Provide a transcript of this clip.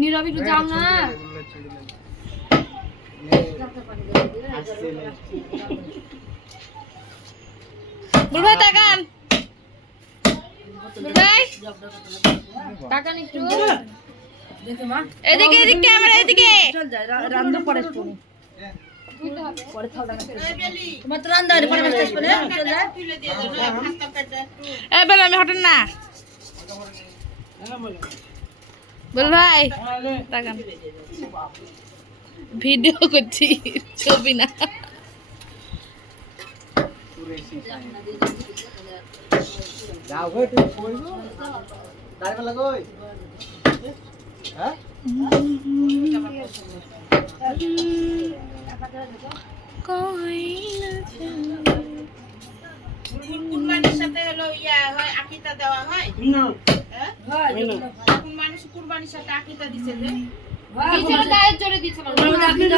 নীরব একটু যাও না। বুলভাই তাকান, বুলভাই তাকান একটু। এদিকে এদিকে ক্যামেরা এদিকে। চল যা রান্না পরে শুনি। পরে খাও না। তোমার তো রান্না পরে বসে শুনে চল যা। তুলে দিয়ে দাও না ভাতটা পেটে একটু। এ বেলা আমি হটেন না। বুলভাই তাকান। ভিডিও করছি, ছবি না। যাও গো তুই কইবো দাঁড়া লাগোই হ্যাঁ কই না কুরবানির সাথে হলো ইয়া হয় আকিতা দেওয়া হয় না হ্যাঁ হয় কোন মানুষ কুরবানির সাথে আকিতা দিছে যে দিছিল গায়ের জোরে দিছিল।